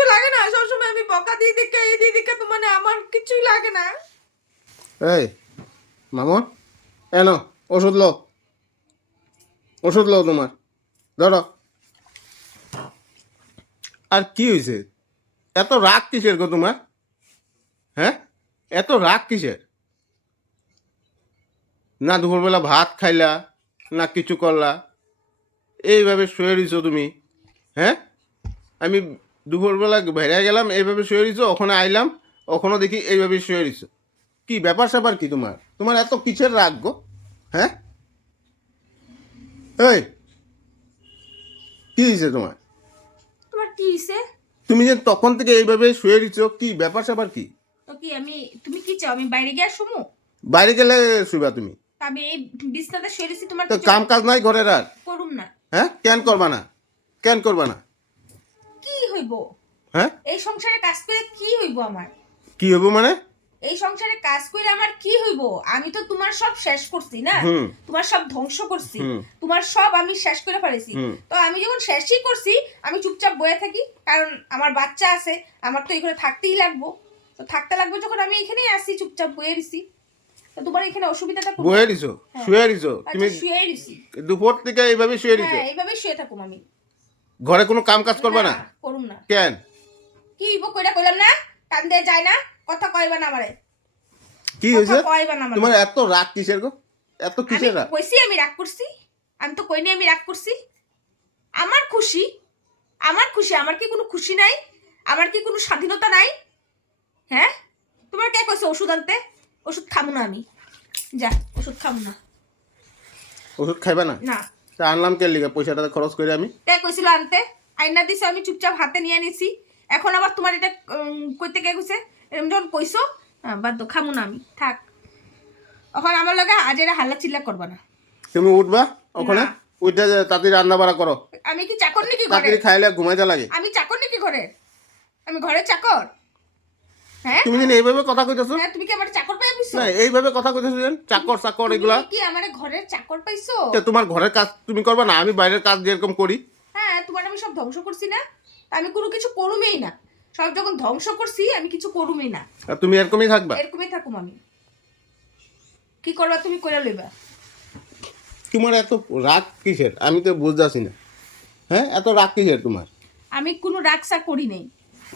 কিচ্ছু লাগে না, সবসময় আমি বকা দিয়ে দিকে এই দিয়ে দিকে, তো মানে আমার কিছুই লাগে না। এই মামন, এনো ওষুধ লো, ওষুধ লো তোমার, ধরো। আর কি হয়েছে, এত রাগ কিসের গো তোমার? হ্যাঁ, এত রাগ কিসের? না দুপুরবেলা ভাত খাইলা, না কিছু করলা, এইভাবে শুয়ে রইছো তুমি। হ্যাঁ, আমি দুপুরবেলা বেড়ে গেলাম, এইভাবে শুয়ে রইছো, ওখানে আইলাম, ওখানে দেখি এইভাবে শুয়ে রইছো। কি ব্যাপার স্যাপার কি তোমার? তোমার এত কিসের রাগ গো? হ্যাঁ, এই কি হয়েছে তোমার? তোমার কি হইছে? তুমি যে তখন থেকে এইভাবে শুয়ে রইছো, কি ব্যাপার স্যাপার কি? তো কি আমি, তুমি কি চাও আমি বাইরে গিয়ে শুমু? বাইরে গেলে শুইবা তুমি? তা আমি এই বিছনাতে শুয়ে রইছি, তোমার তো কিছু কাম কাজ নাই ঘরের আর? করুম না? হ্যাঁ, কেন করবা না? কেন করবা না? কি হইব? হ্যাঁ, এই সংসারে কাজ করে কি হইব আমার? কি হবো মানে? এই সংসারে কাজ করে আমার কি হইব? আমি তো তোমার সব শেষ করছি না, হুম। তোমার সব ধ্বংস করছি, হুম। তোমার সব আমি শেষ করে ফেলেছি। হুম। তো আমি যখন শেষই করছি, আমি চুপচাপ বয়ে থাকি, কারণ আমার বাচ্চা আছে, আমার তো এখানে থাকতেই লাগবো। তো থাকতে লাগবে যখন, আমি এখানেই আসি চুপচাপ বয়ে রইছি। তো তোমার এখানে অসুবিধাটা কোথায়? বয়ে দিছো, হ্যাঁ। শুয়ে দিছো তুমি? আচ্ছা, শুয়ে রইছি। দুপুর থেকে এইভাবে শুয়ে দিছো? হ্যাঁ, এইভাবে শুয়ে থাকুম আমি। ঘরে কোনো কাম কাজ করবা না? করুম না। কেন? কি হইব কইরা কইলাম না, কান দিয়ে যায় না, কথা কইবা না আমারে। কি হয়েছে কথা কইবা না আমারে। তোমার? এত রাগ কিসের গো? এত আমি কিসের রাগ? কইছি আমি রাগ করছি? আমি তো কইনি আমি রাগ করছি। আমার খুশি, আমার খুশি, আমার কি কোনো খুশি নাই? আমার কি কোনো স্বাধীনতা নাই? হ্যাঁ, তোমার কে কইছে ওষুধ আনতে? ওষুধ খাবো না আমি, যা ওষুধ খাবো না। ওষুধ খাইবা না? না। তা আনলাম কে লিগা, পয়সাটা খরচ করে আমি? কে কইছিল আনতে? আইনা দিছে, আমি চুপচাপ হাতে নিয়ে নিছি। এখন আবার তোমার এটা কইতে কে কইছে? এরকম যখন কইছো, বাদ দাও, খাবো না আমি, থাক। এখন আমার লগে আজেরা হাল্লা চিল্লা করবা না। তুমি উঠবা ওখানে, না। উঠে তাড়াতাড়ি রান্না বাড়া করো। আমি কি চাকর নাকি ঘরে? তাড়াতাড়ি খাইলে ঘুমাইতে লাগে। আমি চাকর নাকি ঘরে? আমি ঘরে চাকর? হ্যাঁ, তুমি যেন এইভাবে কথা কইতেছো। হ্যাঁ, তুমি কি আমার চাকর পেয়ে বুঝছো? না, এইভাবে কথা কইতেছো যেন চাকর চাকর এগুলা। তুমি কি আমার ঘরের চাকর পাইছো? তা তোমার ঘরের কাজ তুমি করবা না? আমি বাইরের কাজ যেরকম করি। হ্যাঁ, তোমার আমি সব ধ্বংস করছি না? আমি কোনো কিছু করুমই না। সব যখন ধ্বংস করছি, আমি কিছু করুমই না। আর তুমি এরকমই থাকবা? এরকমই থাকুম আমি। কি করবা তুমি, কইরা লইবা। তোমার এত রাগ কিসের আমি তো বুঝতেছি না। হ্যাঁ, এত রাগ কিসের তোমার? আমি কোনো রাগসা করি নাই।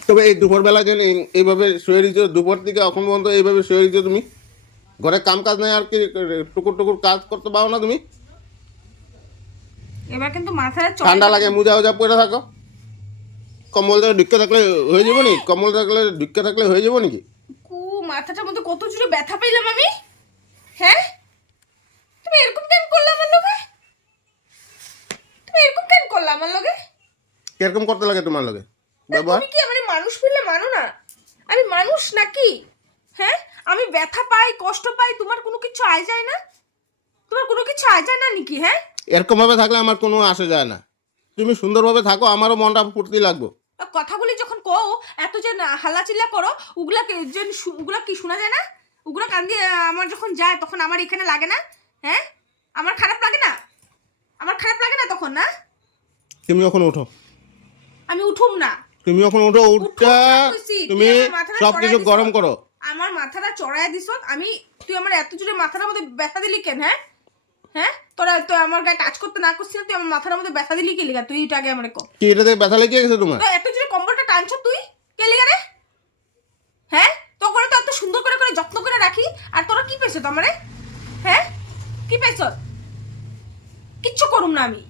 তবে এই দুপুরবেলা যেন এইভাবে শুয়ে দিচ্ছ, দুপুর থেকে এখন পর্যন্ত এইভাবে শুয়ে দিচ্ছ তুমি। ঘরে কাম কাজ নাই আর কি, টুকুর টুকুর কাজ করতে পারো না তুমি? এবার কিন্তু মাথায় ঠান্ডা লাগে, মোজা ওজা পরে থাকো। কম্বল থেকে ঢুকে থাকলে হয়ে যাবো নি? কম্বল থাকলে ঢুকে থাকলে হয়ে যাবো নাকি? মাথাটার মধ্যে কত জোরে ব্যথা পাইলাম আমি। হ্যাঁ, তুমি এরকম কেন করলা আমার লগে? তুমি এরকম কেন করলা আমার লগে? কিরকম করতে লাগে তোমার লগে ব্যবহার? তুমি কি আমার মানুষ বললে মানো না? আমি মানুষ নাকি? হ্যাঁ, আমি ব্যথা পাই, কষ্ট পাই, তোমার কোনো কিছু আয় যায় না? তোমার কোনো কিছু আয় যায় না নাকি? হ্যাঁ, এরকম ভাবে থাকলে আমার কোনো আসে যায় না। তুমি সুন্দরভাবে থাকো, আমারও মনটা ফুর্তি লাগবো। কথাগুলি যখন কও, এত যে হাল্লাচিল্লা করো, ওগুলা যে ওগুলা কি শোনা যায় না? ওগুলা কান দিয়ে আমার যখন যায়, তখন আমার এখানে লাগে না? হ্যাঁ, আমার খারাপ লাগে না? আমার খারাপ লাগে না তখন? না, তুমি এখন ওঠো, আমি উঠুম না। তুমি এখন ওঠো, উঠটা তুমি সব কিছু গরম করো। আমার মাথাটা চড়ায় দিছ আমি। তুই আমার এত জোরে মাথার মধ্যে ব্যথা দিলি কেন? হ্যাঁ, হ্যাঁ, তোরা তো আমার গায়ে টাচ করতে না করছিস, তুই আমার মাথার মধ্যে ব্যথা দিলি কে লিগা? তুই এটা আগে আমারে কর। কি এটাতে ব্যথা লেগে গেছে তোমার? তো এত জোরে কম্বলটা টানছ তুই কে লিগা রে? হ্যাঁ, তো করে তো এত সুন্দর করে করে যত্ন করে রাখি, আর তোরা কি পেয়েছ তো আমারে? হ্যাঁ, কি পেয়েছ? কিচ্ছু করুম না আমি।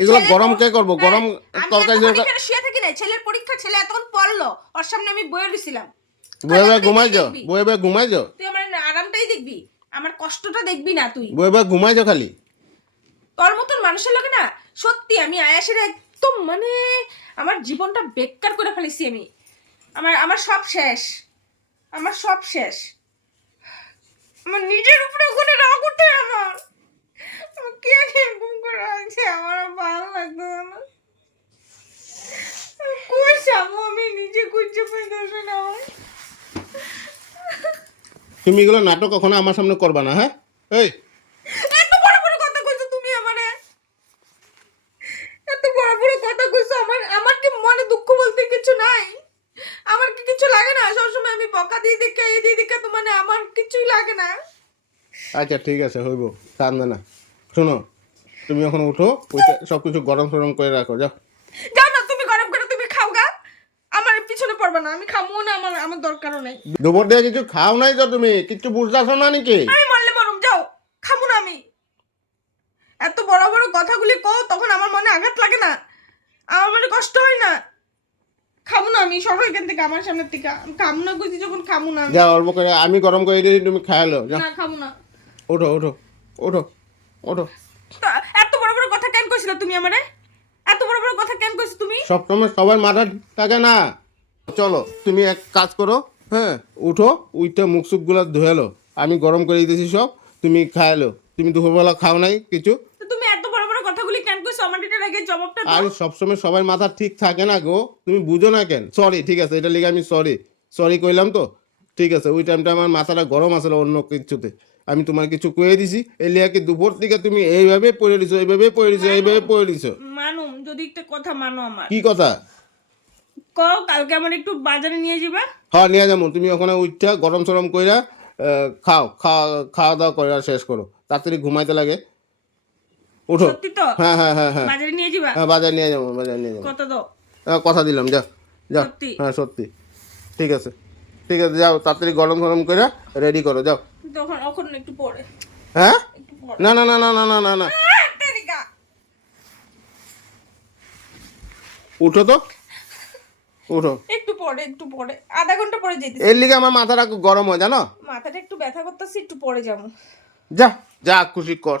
এগুলো গরম কে করবো? গরম তরকারি এখানে শুয়ে থাকি না, ছেলের পরীক্ষা, ছেলে এতক্ষণ পড়লো, ওর সামনে আমি বয়ে দিছিলাম। বয়ে বয়ে ঘুমাই যাও, বয়ে বয়ে ঘুমাই যাও। তুই আমার আরামটাই দেখবি, আমার কষ্টটা দেখবি না তুই। বয়ে বয়ে ঘুমাই যাও খালি। তোর মতন মানুষের লোকে না, সত্যি আমি আয়াসের একদম মানে আমার জীবনটা বেকার করে ফেলেছি আমি। আমার সব শেষ, আমার সব শেষ। আমার নিজের উপরে ওখানে রাগ উঠে আমার। কে এরকম করে আছে, আমার আর ভালো লাগতো না। কই যাবো আমি, নিজে খুঁজে পাইতেছি না আমার। তুমি এগুলো নাটক কখনো আমার সামনে করবা না, হ্যাঁ? এই এত বড় বড় কথা কইছো তুমি আমারে, এত বড় বড় কথা কইছো। আমার কি মনে দুঃখ বলতে কিছু নাই? আমার কি কিছু লাগে না? সবসময় আমি বকা দিয়ে দিকে এই দিয়ে দিকে, তো মানে আমার কিছুই লাগে না। আচ্ছা ঠিক আছে, হইব, কান্দে না। শোনো, তুমি এখন উঠো, ওইটা সব কিছু গরম সরম করে রাখো, যাও। যাও না, তুমি গরম করে তুমি খাও গা। আমার পিছনে পড়বা না, আমি খামো না, আমার আমার দরকারও নেই। দুপুর দিয়ে কিছু খাও নাই তো তুমি? কিছু বুঝতেছো না নাকি? আমি মরলে মরুম, যাও, খামো না আমি। এত বড় বড় কথাগুলি কও, তখন আমার মনে আঘাত লাগে না? আমার মনে কষ্ট হয় না? খামো না আমি, সরো এখান থেকে, আমার সামনের থেকে। আমি খামো না কইছি যখন, খামো না আমি। যাও, অল্প করে আমি গরম করে দিয়েছি, তুমি খাইলো, যাও। না, খামো না। ওঠো ওঠো ওঠো ওঠো। তা এত বড় বড় কথা কেন কইছিলা তুমি আমারে? এত বড় বড় কথা কেন কইছো তুমি? সবসময় সবার মাথা ঠিক থাকে না। চলো, তুমি এক কাজ করো, হ্যাঁ, উঠো, উইটা মুখ সুখগুলো ধুয়েলো, আমি গরম করে দিতেছি সব, তুমি খাইলো। তুমি দুপুরবেলা খাও নাই কিছু? তো তুমি এত বড় বড় কথাগুলি কেন কইছো? আমার এটার আগে জবাবটা আর দাও। সবসময় সবার মাথা ঠিক থাকে না গো, তুমি বুঝো না কেন? সরি, ঠিক আছে, এটা লিগে আমি সরি কইলাম তো। ঠিক আছে, ওই টাইমটা আমার মাথাটা গরম আসলে অন্য কিছুতে। আমি তোমার কিছু কয়ে দিছি, এই লিগে কি দুপুর থেকে তুমি এইভাবে পড়ে দিছো, এইভাবে পড়ে দিছো, এইভাবে পড়ে দিছো? মানুম, যদি একটা কথা মানো আমার। কি কথা? কও, কালকে আমার একটু বাজারে নিয়ে যাবা? হ্যাঁ, নিয়ে যাবো। তুমি ওখানে উঠটা গরম সরম কইরা খাওয়া দাওয়া করে শেষ করো, তাড়াতাড়ি ঘুমাইতে লাগে। উঠো। সত্যি তো? হ্যাঁ হ্যাঁ হ্যাঁ হ্যাঁ বাজারে নিয়ে যাবা? হ্যাঁ, বাজার নিয়ে যাবো, বাজার নিয়ে যাবো। কত দাও? কথা দিলাম, যাও যাও। সত্যি? হ্যাঁ সত্যি। ঠিক আছে ঠিক আছে, যাও, তাড়াতাড়ি গরম গরম করে রেডি করো, যাও। তখন এখন একটু পরে, হ্যাঁ, একটু পরে। না না না না না না না না, তেরিকা। উঠো তো, উঠো। একটু পরে, একটু পরে, আধা ঘন্টা পরে যেতেছি। এর লিগে আমার মাথাটা গরম হয়, জানো? মাথাটা একটু ব্যথা করতেছি, একটু পরে যাবো। যা যা খুশি কর।